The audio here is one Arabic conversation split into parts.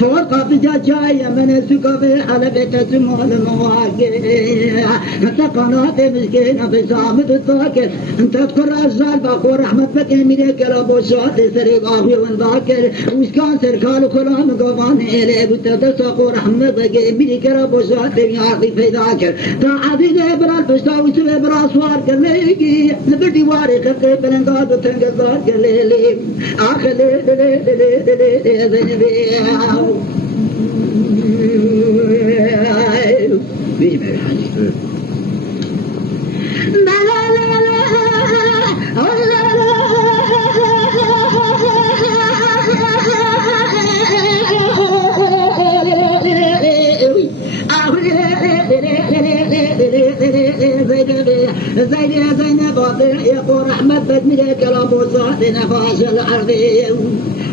فوق بجاجاي من سكبي على بيت سمول المواقع انت قناة مسكينة بزامد الطاكر انت تذكر الزال باقور احمد بك اميريك لابو سعود سريق اخي وانذاكر وسكان سركال كلام قوان الي بتدس اقور احمد بك اميريك لابو سعود يعطي في ذاكر تعادي لابرا الفستاوي سوابرا سوار كليكي نبدي واري خلقي بلنقاد وتنقضار كليلي اخر لي زينبي بيجي معي الحاج لا لا لا زينب يقول احمد بن ملك ابو صاد نفاش الارضي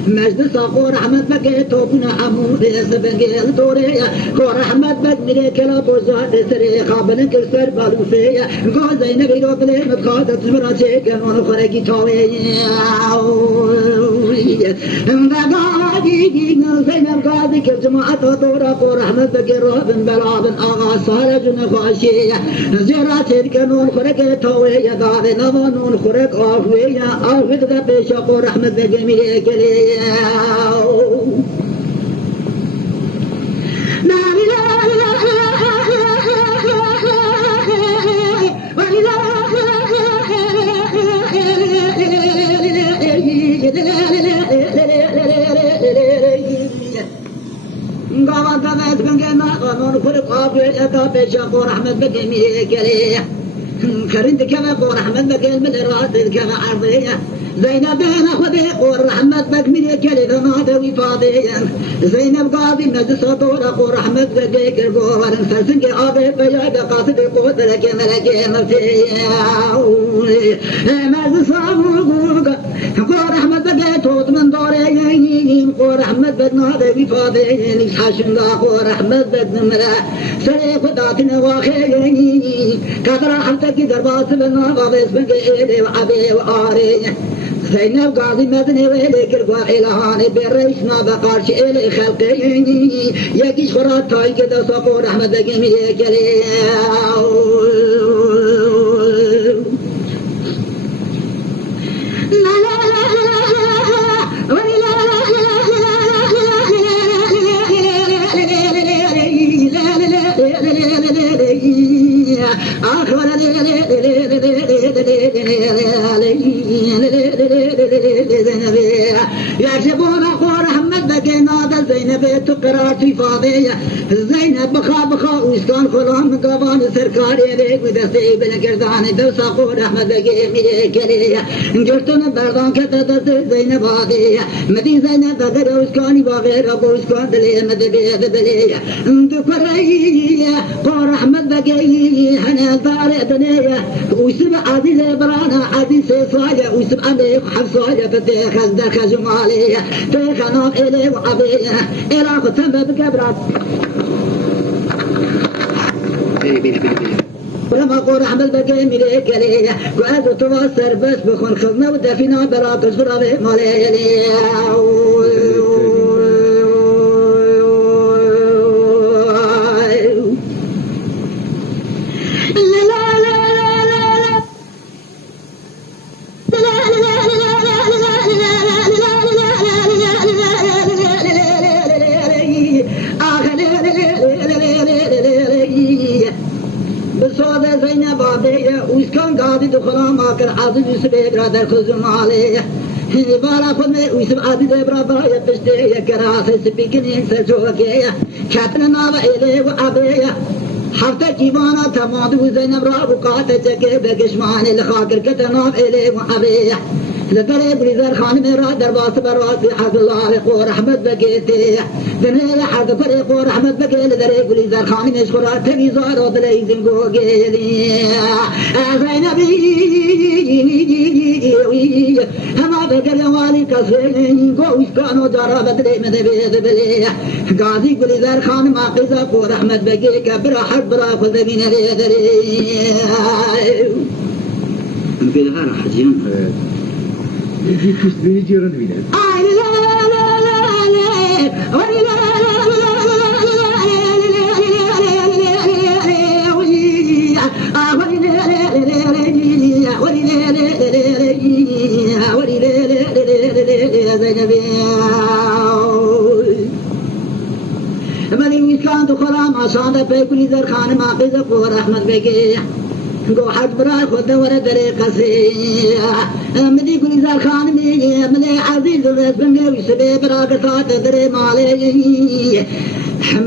مجد صقور احمد بك توبنا حمود سبقيل دوري قور احمد بن ملك ابو صاد سري خابن كسر بالوفيه قال زينب يروح لي متخاطب مراتي كانوا خرجي توي زينب قاضي كل جماعة دورة قور احمد بك روبن بلابن اغا صالج نفاشيه زيارات كانوا خرجي توي قاضي نظن خرج اوفيه اوفيه دبش قور احمد بك ملك لي قال تبعت من جماعة قانون فرق عافية تابع قور أحمد بك ميكالية كرنت كما قور أحمد بك المدرات كما عرضية زينب بين أخذي قور أحمد بك ميكالية فما وفاضية زينب قاضي مجلس طور قور أحمد بك القور فرسنك عافية فجاء قاصد قوت لك ملك مرتية مجلس عافية قور أحمد بك توت من دوري قور أحمد بك نادي وفاضية حاشم قور أحمد بك نمرة سريق وداتنا واخيني كثر حمتك درباس بنا وغيس بك إيدي وعبي وآري زينب قاضي مدني ويليك القائلاني بالريشنا بقارش إلي خلقيني يكيش خرات تاي كده صقور أحمد بك ميكالي يحسبون قور أحمد بك نادى زينب تقرأ في فاضية زينب بخا ويسكان خلان قبان سركاري ليك ودستي بالكردان دوسا قور أحمد بك ميكالية جرتنا بردان كتدس زينب هادية مدي زينب بغير ويسكاني بغير أبو ويسكان دلية مدبية دبلية دكرية قور أحمد بك هنا دار دنيا ويسبع عزيز برانا عزيز صايا ويسبع عليك حفصايا فتيخ دخ جمالية تيخ نام إلي وعبية إلا ختم بكبرات ولما قول أحمد بكي مليك لي قعد توصر بس بخون خذنا ودفنا برا تجبر به مالي لي ويسكن قاضي دخلا ما كان عاضي يوسف برادر خزم عليه بارا خد ويسب عاضي برادر يبشتي كراسة سبيكني سجوكية كابنا نابا إليه وعبيه حفتة جيبانا تماد وزينب راب وقاتة جكي بقشمان الخاكر كتناب إليه وعبيه لدري بريزر خان مرا درباس براسي حق الله قور أحمد بقيتي دنيا حق بري قور أحمد بقي لدري بريزر خان مشغورا تبيزار ودلي زنقوقي زينبي هما بقر والي كسرين قوش كانوا جارا بدري مدبي دبلي قاضي بريزر خان ما قزا قور أحمد بقي كبرا حرب برا خذ من اليدري في هذا حجين يجي رنبينا لا لا لا لا صاد بيكوني ذر خان ما قيد قور أحمد بيجي جو حد برا خد ورا دريق سي مدي كوني ذر خان مي مدي عزيز الرز بنجي ويسبي برا قصات دري مالي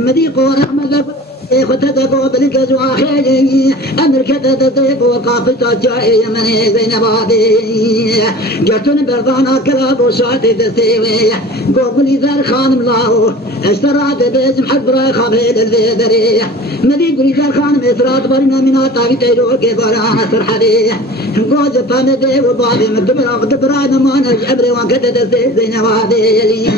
مدي قور أحمد خدت قابل كزو آخری امر کدت قابل تجای منی زینبادی جتون بردانا کلا بوشات دستیوی قابلی زر خانم لاو استراد بزم حد برای خابل الزیدری مدی قلی زر خانم اسرات برنا منا تاوی تیرو که بران سرحدی قوز پامده و بعد مدبرا نمان جبری وان کدت زینبادی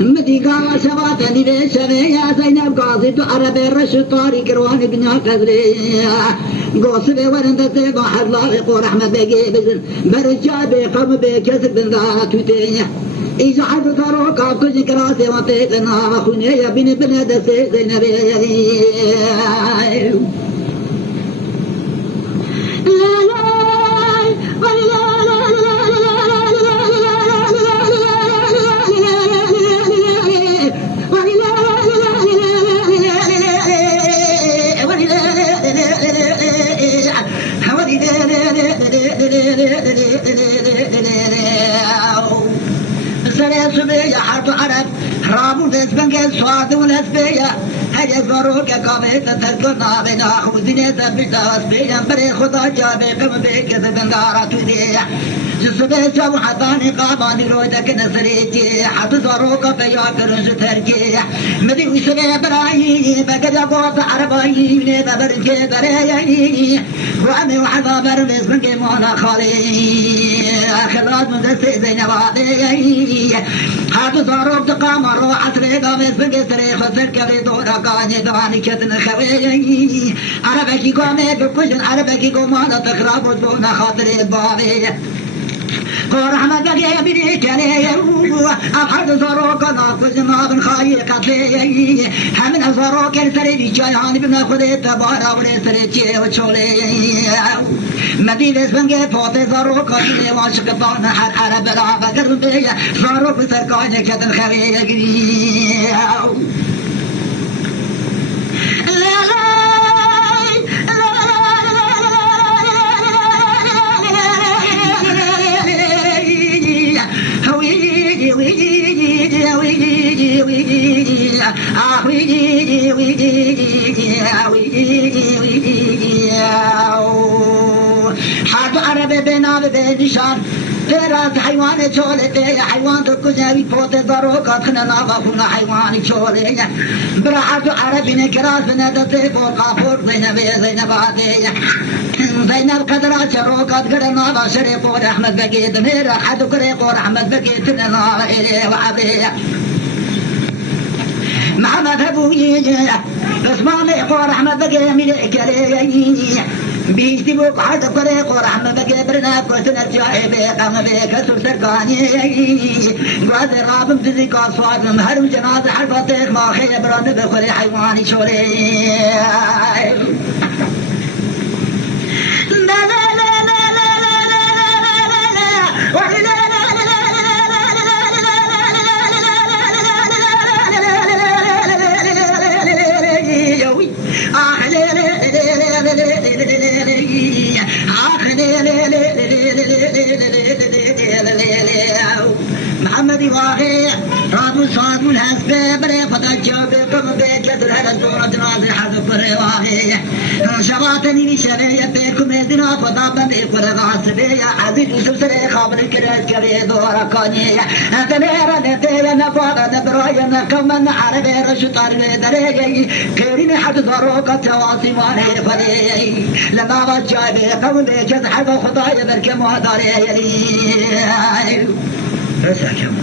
مدي قال شواتني ليش يا زينب قاصد عربي رشد طاري كروان بن قدري قاصد ورند بحر الله يقول احمد بيجي برجع بقم بكسب ذات وتي إذا حد تروك كل كراسي وتيقنا خوني يا بن بلاد زينب سريع حرب عرب رامو بسبنج سواد والاسبيا هيا زروك قامت تذكرنا بنا خبزين ثبتا اسبيا بري خدا جابي قم بك زبندارا توديا جسبي سو حطاني قاماني رويدك نسريتي حط زروك بيا كرنج تركي مدي وسبي براي بقد قوت عربي نبرك بريي وامي وحذا برمز من كيمانا خالي خلات مدسي زينبادي حط زروك تقام روح تريقا مسبق سريخ وسركبي دورا قاني داني كتن خوي عربكي قومي بكوشن عربكي قومانا تخراب وزبونا خاطري بابي قور احمد بقي بني كلي افحد زروك ناقص ما بن خاي قتلي همن زروك السري جايان بن خدي تبارا ولي سري وشولي مدينة بنجي فوت زروك اللي واشق طان حر عرب لا بكر بي زروك سركاني كتن خوي حد عربي بنا بنشان راس حيوان شولي حيوان تكوزي فوت ضروك خنا نافخنا حيوان شولي براحة عربي نكراس بندتي فوق فوق زينبادي زينب قدرة شروك قدرنا بشري فوق أحمد بقيت مير حد قري فوق أحمد بقيت نار إلي وعبي محمد أبوي اسمعني فوق أحمد بقيت ملك لي بيجتبوك حد قري فوق أحمد بقيت برنا كوتنا جايبي قام بيك سرقاني قاد رابم تزيك أصوات مهرم جناز حربتك ما خيبران بخلي حيواني شولي محمد واقع رابو صاد والحسب بري خدا جاب قم بيت لدرها الدورة نازل حذف بري واقع شباتني بشرية بيكم يدنا خدا بمي قرغ عصبية عزيز وسبسري خابر الكرات كري دورة كانية أتنيرا نتيرا نفاقا نبرايا نكمن عربي رشطار دريجي كيرين حد ضروقة تواسي ماني فلي لما بجابي قم بيت يضحب خدايا بركم وهداري يلي بس كم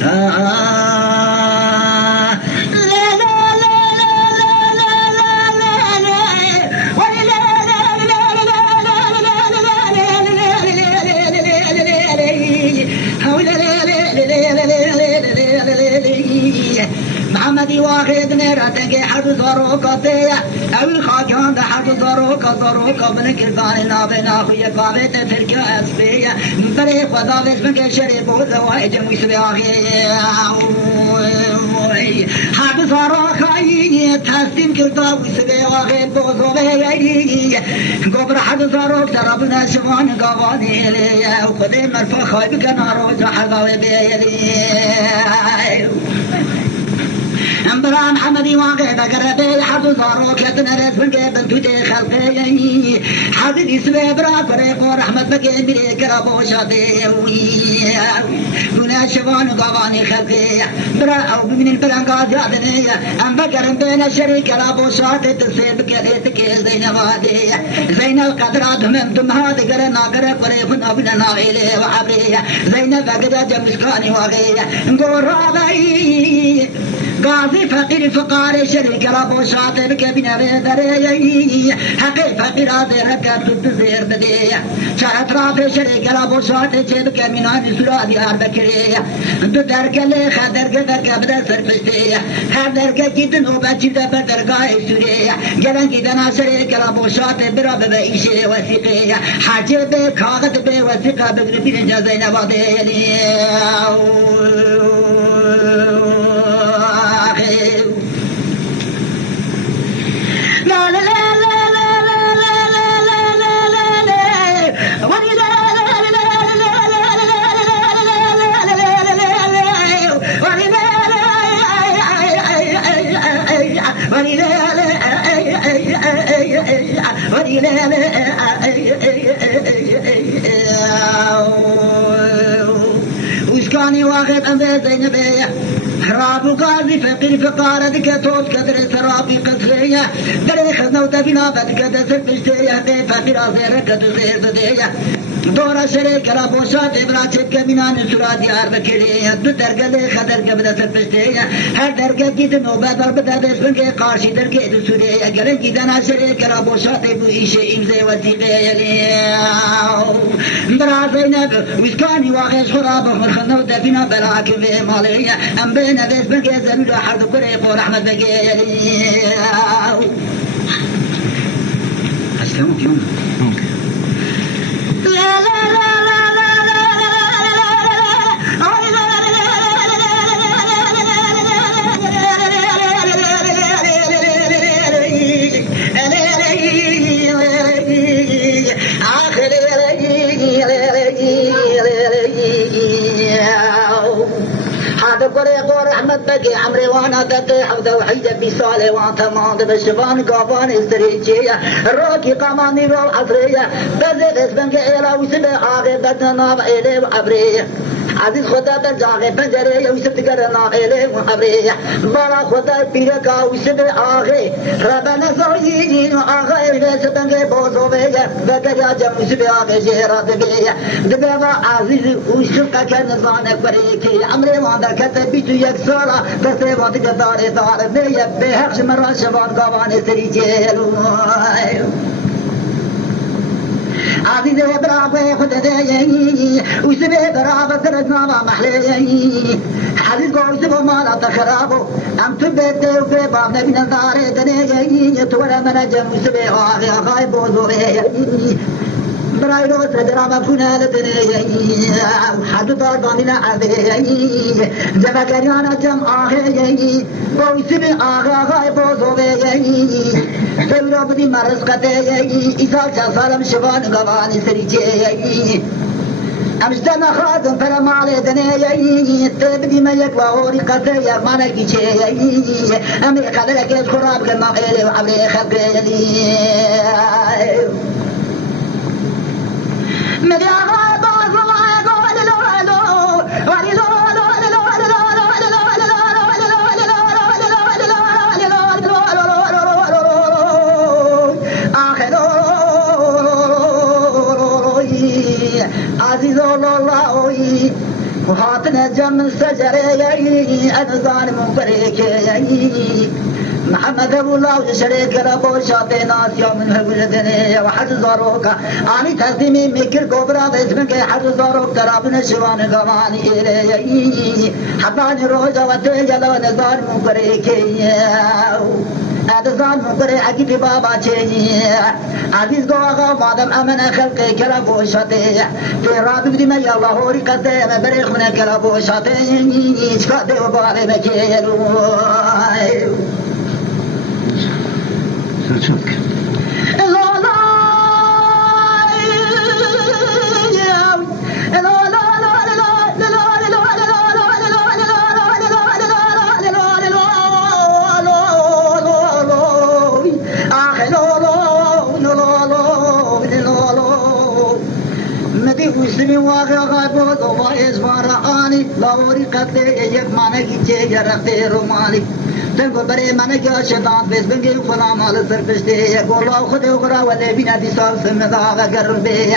لا لا لا لا لا محمدی واقعیت نیرتن که حد زارو کته اوی خاکان ده حد زارو کبل کردان نابه ناخوی قابت ترک اسبه برای خدا وزم که شریف و زوای جمعی سبی حد زارو خایی تسلیم کرده و سبی آخی بوزوه گبر حد زارو تراب نشوان گوانی و خود مرفا خواهی بکن روز حلوه بیلی امبرا محمدی واقع بقربه حد زارو كتنا رسمك بنتوتي خلقي حد اسمه برا فريق ورحمة بكي بري كرابو شاطي هنا شبان قواني خلقي برا او من البرانقات يادني ام بقرم بين الشريك كرابو شاطي تصير بكريتك زين وادي زين القدرات همتم هذا قرنا قرب فريق نابنا ناغيلي وحبري زين فقد جمسكاني واغي نقول راغي قاضي فقير فقار شريك ربو شاطر كبنا دري حقي فقير ركب تزير بدي شرط رافي شريك ربو شاطر شبك من سرا ديار بكري درك اللي خدر قدر كبدا سرفشتي خدر كيدن وبجد بدرقاي سوري جلن كيدنا شريك ربو شاطر برب بيشي وثيقي حاجة بكاغت بوثيقة بقربين جازين بادي لا لا لا وشكاني واخد أنبي زينبي رابو قاضي فقير فقارة كتوت كدر سرابي قصرية دري خزنو تبنا بدك تسر بشتية فقير زير كتزير زدية دورا شريك رابو شات إبراتشت كمينان سرا ديار بكرية دو درقل خدر كبدا سر بشتية هر درقل جيد نوبة بربدا دسبن كي قارشي درقل دو سورية قلن جيدنا شريك رابو شات إبو إيشي إمزي وزيقية برا زينب وشكاني واغيش خرابه مرخنو تبنا براك في مالية أم بين بس بقى زميل حرد قريب ورحمة بقى أسلمك يوم لا لا لا قريق ورحمة بقي عمري وانا دقي حوضة وحيدة بصالة وانتمان بشبان قابان الزريجية الروكي قاماني رو العصرية بزيد اسبن قيلة وسبع آغي بدنا بإلي وعبرية عزيز خدا برجاغي بنجري وسبت قرنا إلي وعبرية بارا خدا بيركا وسبع آغي ربنا زوجين وآغي لسبن قي بوزو بيا بقريا جم وسبع آغي جيرا بقية دقا عزيز وشبقا كنظانك بريكي عمري وانا كتب بيتو يكسرا بس ريبان تقداري دار بيا بيحقش مران شبان قواني سريجيلو عزيزي برابي خد ديني وسبي برابي ترقنا ما محليني عزيز قوي سبو مالا تخرابو ام تبدي وفي باب نبينا داري دنيني تولى من جم وسبي آغي آغاي بوزوري براي روز دراما فونا لدنيا حد دار بامنا عبيي جمع كريانا جم آخيي بوسبي آغاي بوزوبيي سيرو بدي مرزقتيي إسال جسالم شبان قواني سريجيي أمشتنا خادم فلما علي دنيا تبدي ما يكوى هوري قتيا ما نكيشي أمي خلالك يسخراب كما قيلي وعبلي خبقيلي مدي آغاي بوزوبيي قولي لولو ولي لولو عزيز الله وهاتنا جم السجري أنا ظالم بريكي محمد ابو الله شريك ربو شاطئ ناس يوم من هبلتني وحد زاروك اني تقديمي مكر كبرى اسمك حد زاروك ترابن شوان غواني الي حباني روجا وتجلو نزار مكريكي ادزان مكري عقيد بابا تشي عزيز غوغا مادم امن خلقي كلابو شاطئ في رابط دي ما يلا هوري قدام بريخ من كلابو شاطئ اشكاد وبالي بكيلو مسلم واقع غابوت وما اسماراني لاوري قتلي يك مانا كيچه يرقتي روماني تنقل بري مانا كيا شيطان بس بنجي فلا مال سرپشتي يقول الله خد اخرى ولي بنا دي سال سمدا وقرب بي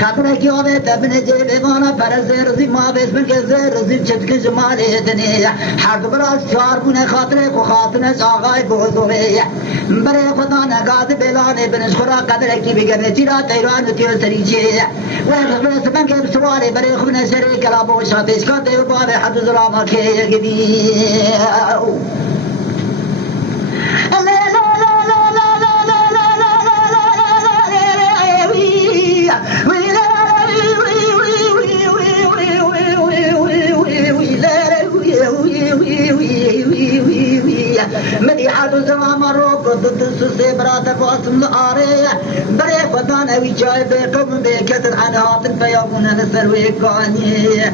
خاطر كيو بي تبني جيبي وانا پر زير زي ما بس بنجي زير زي چتك جمالي دنيا حد براس چار بنا خاطر کو خاطر آغاي بوزوي بري خدا نگاد بلاني بنش خورا قدر کی بگرنے تیرا تیران تیو سریچه وغبس بنجي بسواري بري خبنا سري كلابو شاتيش كده وبابي حد ظلامك يا جدي مديحة زمان روب ضد السوسي براتك واسم الآرية بريق ودانا ويجاي بيقوم بكسر عنهات فيابون نسر ويقاني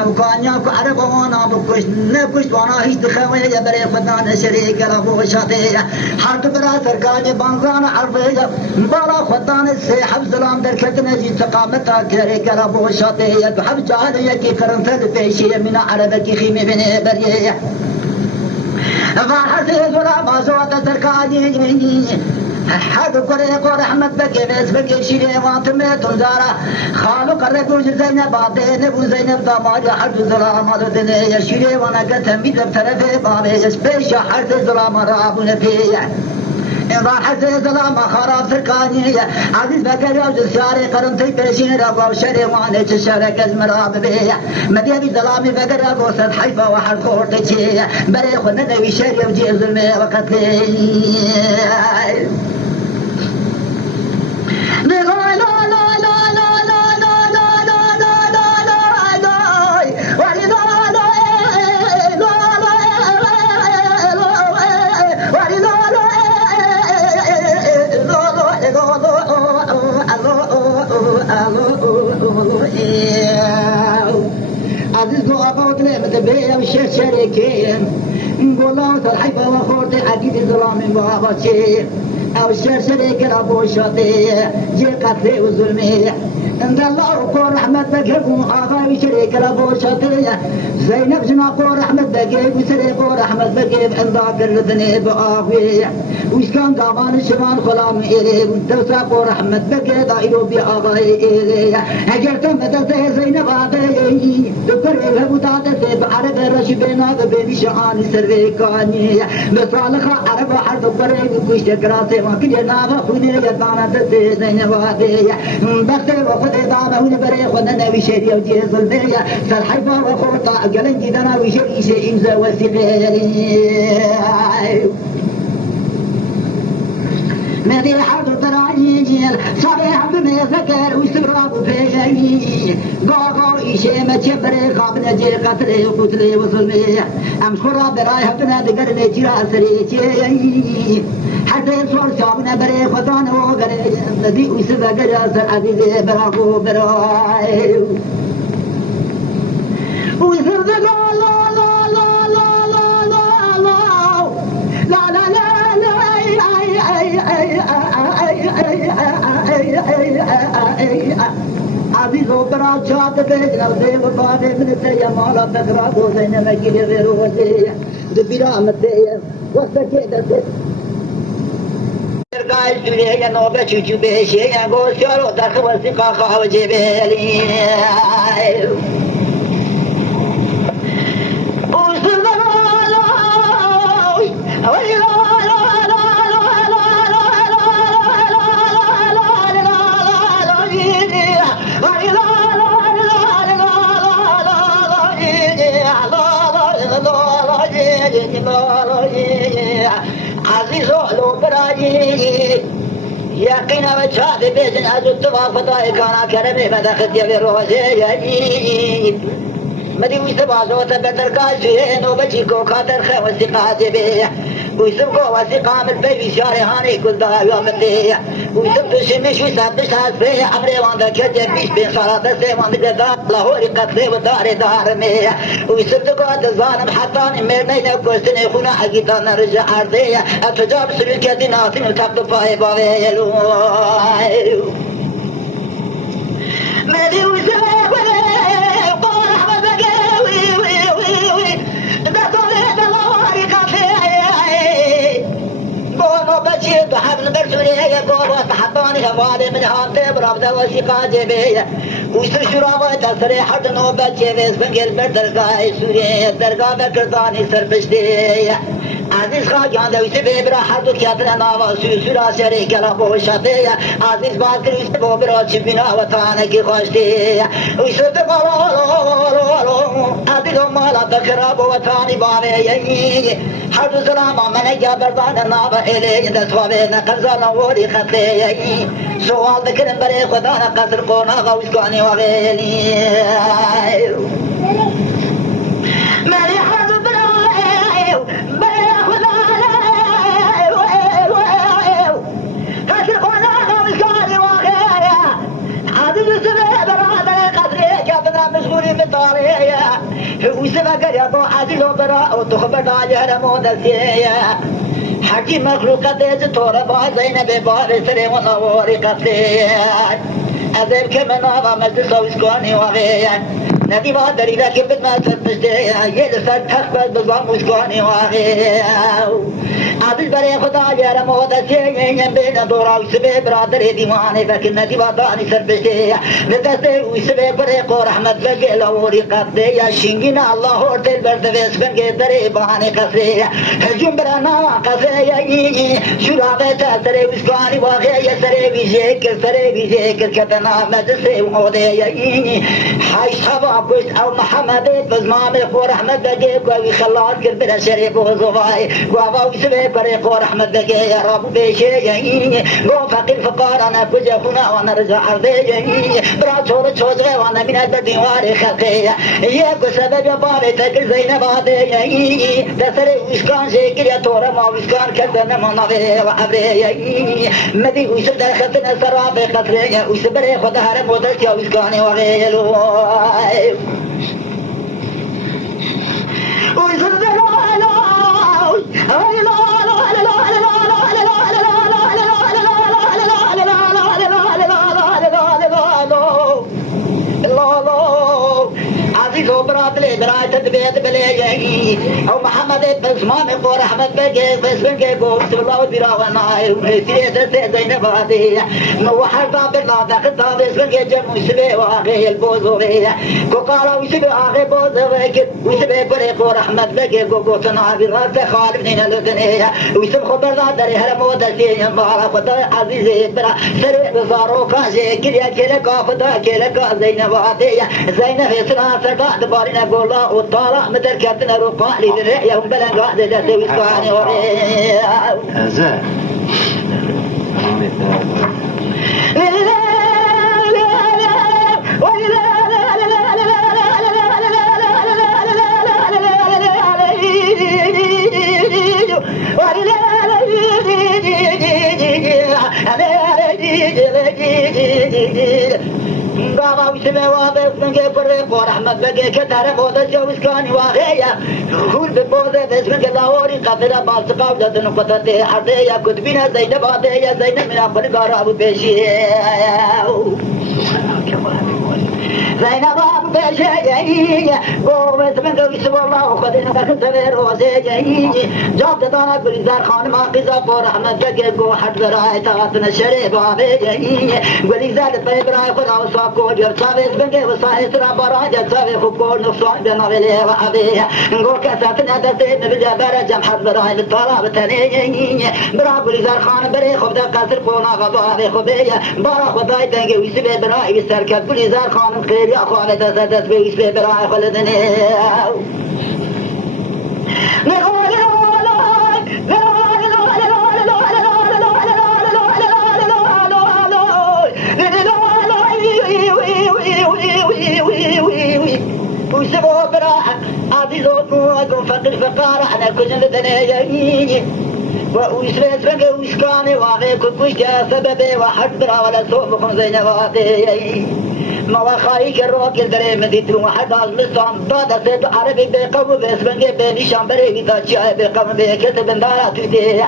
أو كانياكو عرب وانا بكش نكش وانا هيد خوية بريق ودانا شريك ربو شاطية حرط برا سرقاني بانزانا عربية مبارا خدان السيحب سلام در كتنا جي تقامتها كريك ربو شاطية بحب جاهلية كي فرنسل فيشية من عربك خيمي بني برية فحسي ظلام زوات تركاني حد قريق ورحمت بكي بس بكي شيري وانتمي تنزارا خالو قرقو زينب بعدين ابو زينب دامار حد ظلام دنيا شيري وانا قتمي بطرف بابي سبيش حد ظلام رابو نبيه راحت ظلام خراب سركاني عزيز بكر يوجد شاري قرنتي بيشين ربا وشري واني تشارك ازمراب بيه مديني ظلامي بكر يوجد حيفا وحد خورتي بري خنا نوي شري وجي ظلمي وقتلي عزيز وأبوت لي متبيه وشير شريكين نقولوا ترحيبا وخورتي عقيد الظلام باباتي أو شير شريك أبو شاطي جي قتلي وظلمي عند الله وقول رحمة بكيكم آغاوي شريك أبو شاطي زينب جناقو رحمة بكيك وسريقو رحمة بكيك عند قردني بآغوي وشكان دامان الشبان خلام إلي وتوساقو رحمة بكيك دائرو بآغاي إلي هجرت مدى زينب آغاي دكتور إلهو دادسي بعرب الرشبينا ببيبي شعاني سريكاني بصالخة عرب حرد بريد وكشت كراسي وكل نابا خوني يدانا دسي زينب آغاي بختي وخد داما هون بريد خدنا وشيري وجيه ظلمية سالحيفا وخوطا قلن جدنا وشيري شيء إمزا وسيقيري مدي حرد تراني جيل صبيح بمي ذكر وستراب فيجي غاغو إيشي ما تشبري خابنا جي قتلي وقتلي وظلمي أمس خراب براي هبنا دقرني جرا سريتي حتى يصور شابنا بري خدان وغري ندي وسبا قراسر عزيزي براغو براي وسبا لا لا لا لا لا لا لا لا لا عزيز وبرا شاد بيجنا وزيب باني من التيا مالا بقرا بوزين مجيل غير وزيع دبيرا متيا وسكيدة قايل سوريا نوبة شوشو بيشي يقول شارو دخل وسقا خاوجي بيلي وصل عزیز و برایی یقینا و چاق بیشن از اتفاق خدای کانا کرمه مدخل یوی روزه مدی ویسه بازوتا بدرکای شویه نو بچی کو خاطر خیو استقاعد بیه ویسم کو وسیقام البیوی شارحانی کل دایو مدیه ویسم تشمش ویسم بشتاز بیه عمری وانده کجه بیش بین صلاة سیوانده جدار لاهوری قطره و دار دار میه ویسم تقاد الظالم حطانی مرنین و کستنی خونا حقیقان رجع عرضیه اتجاب سلوک دیناتین و تقد پای باویلو مدی ویسم بحبل برسوليه بابا تحطاني هوالي من هانتي برافده وثيقة جبيه ويسر شرابة تسري حد نوبة جبيس بنقل بردرقاء سورية درقاء بكرداني سربشتيه عزیز خواهان دویسه ببرا هر دو کتن ناوا سورا سری کلا بوشته عزیز باز کریس ببرا چی بینا و تانه خوشته ویسه بقالو عزیز مالا بکرا و تانی باوی هر دو سلام من یا بردان ناوا الی دستوابه نقرزان وری خطه سوال بکرم برای خدا نقصر قونا غوزگانی و غیلی ملی حضو ويسمى قريبا عدل وبراء وتخبر عليها مودسية حكي مخلوقات يزتورة بعضين ببار سري ونواري قصية أذيب كمن آغا مجلس ويسكوني وغيا ندي ما دريبا كبت ما تتشتيا يلسل تخبت بظام ويسكوني وغيا عدل بري خدا يرى مودسية ينبين دورا ويسبي برادر ديواني فكر ندي وطاني سربشتيا ندسي ويسبي بريق ورحمة بقل ووري قصية شنجنا الله ورتل بردفيس بنجي دريباني قصية هجوم برانا قصية شرابة تسري ويسكوني وغيا سري بيجيكر كتنا مجلسي ومودية حي صبا كشت او محمد بزمامي خور احمد بقي قوي خلاص كربنا شريف وزواي قوابا ويسبي بريق ورحمة بقي يا رب بيشي قو فقير فقار انا كجا خنا وانا رجع عرضي برا شور شوزغي وانا من الدين واري خلقي ياكو سبب يبالي تكر زينب عادي تسري ويسكان شكل يا تورا ما ويسكان كدنا مناوي وعبري مدي ويسب دخلتنا سرابي قطري ويسبري خدا هرم ودرك يا ويسكاني وغيلو ويسب برادلي برايت بيت بلي او محمد بسمان قور احمد بقي بس بنقي قوت الله ودراونا ومثيرة زينب هذه نو حرطا بالله دخلتا بس بنقي جمو سبي واغي البوزوغي قالا ويسبي واغي بوزوغي ويسبي بري قور احمد بقي قوتنا برات خالفنين لدنيا ويسب خبر داري هرم ودسي مبارا خدا عزيزي برا سري بزارو كاجي كليا كلكا خدا كلكا زينب هذه زينب يسرا سرقا دبارنا قولا وطالع مدر كاتنا رقاء لي بالرأي هم بلن قاعدة جاتي ويسكواني وري هزا بابا وسمي واضح بنجي بريق ورحمة بقي كتار بوضة جوزكاني واغية خول ببوضة بس بنجي لاوري قدرة بالسقا وجد نقطة حرية كتبنا زينب عادية زينب من أخبر قراب بيشي زينب أبو بيشي قوة بنجي وسم الله وخدنا بخسر روزي جاب تدانا قليزار خان ما قزا ورحمة بقي قو حد براي تغطنا الشريف عابي قليزار طيب راي خدا وصاكو جب سابس بنجي وصايس رابرا جب سابس خبور نفسان بنغلي وحبي نقول كساتنا دستين بجبر جم حد براي بالطلاب تاني برا قليزار خان بري خبدا قصر قونا غباري خبي بارا خداي تنجي ويسبي براي بسركب قليزار خان خير يا خالد تسدس بيسبي براي خلدني وسبوا براحة عزيزوكم فقر فقار احنا كجن دنيا ويسرت رجع ويسكاني واقعكم ويشكا سببي واحد برا ولا سوء بكم زين واقعي ما خايك الروك الدري مديت واحد على المستعم بعد سيد عربي بقوم باسمه بنيشان بري بتاجي بقوم بكتب دارات تدي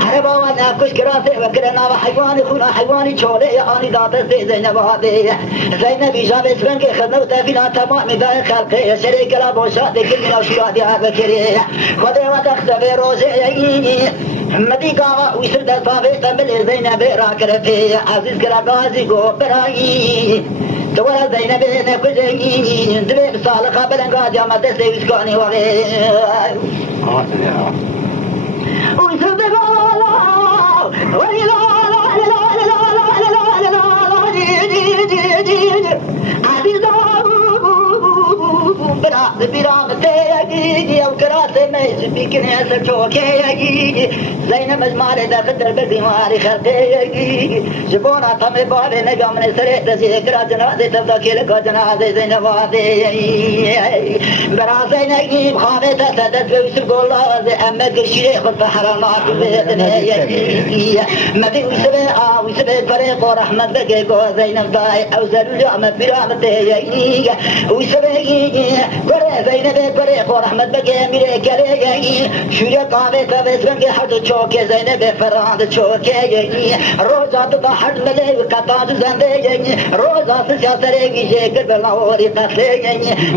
عربا وانا كش كراسي وكرنا وحيواني خونا حيواني شولي اني دات زين واقعي زين بيجاب اسمه خدنا وتفينا تمام دار خلقي شريك لا بوشات كل من الشراد يا بكري خدي وتخسب روزي مدي قاوا ويسر دفاوي تمل زينب راكرتي عزيز كلا غازي go براي تورا زينب نكوزي دبي بصالحة بلنغا جامعة سيسكوني وغي ويسر دفاوي ويلا برامتي او كراسي ميز بيكني سجوكي زين مجمال دا قدر بالدمار خلقي جبونا طمي بابي نقام من سريت ذكرى جنازي تبدا كيلك جنازي زين وادي براسي نقيم خامي تسدد ويسب الله زي امك الشيخ البحرانات بيدني مدي ويسبي فريق ورحمة بقيقو زينب داي او زلو جامت برامتي ويسبي زينب فريق ورحمة بقي ميري كلي شوريا قامي تبسرنگ حد چوكي زينب فراد چوكي روزا تضحد ملي وقطاج زندي روزا سياسري شكر بلاوري قتلي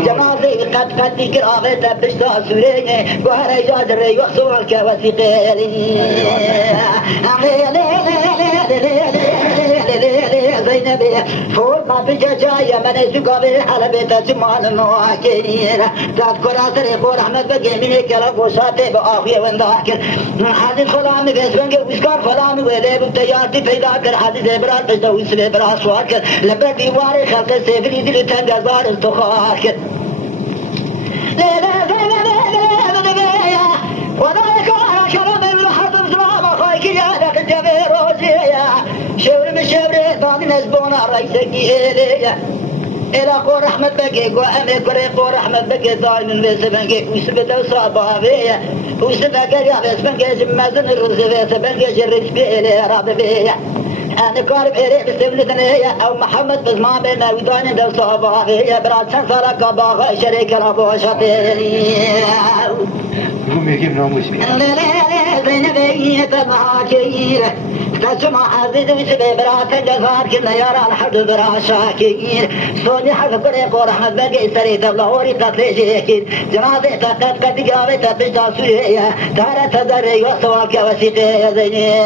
جنازي قد كرامي تبشتا سوري بحر جادري وخصوال كوثيقي زينبي فوق ما بجايا من سقابي حلبي تجمال مواكير ذات كراسري قول احمد بقي مني كلاب وشاتي بآخية ونداكر حديث فلامي بيسرنگي وشكار فلامي ويلي ببتياتي پیدا کر حديث ابرار بجدا ويسري برا سوار کر لبر دیواري خلق سيفري دل تنگز بار استخار کر وذلك على شرم ابن حزم سلام خايك يا لك الجبي روزيا شور من شوري ثاني نزبونا رئيسكي إليا إلى قور أحمد بقي وأمي قري قور أحمد بقي ظالم من بيسبنقي ويسبتو صابابيا ويسبقى يا بيسبنقي جمازن الرزي بيسبنقي جرس بيلي راب بيا أنا قارب إلي بسبلتني أو محمد بزمان بينا وداني دو صابابيا برات سنسالة قباغة شريك رابوشاتي هم يجيب ناموسي زينبي تمهاجير تسمع عزيز وسبي برات جزار كنا يرى الحد برا شاكير صوني حق بريق ورحمة بقي سريت اللهوري قتل جيكير جنازي تقت قد قاوي تبجتا سوريا تارة تدري وصواك وسيقي زيني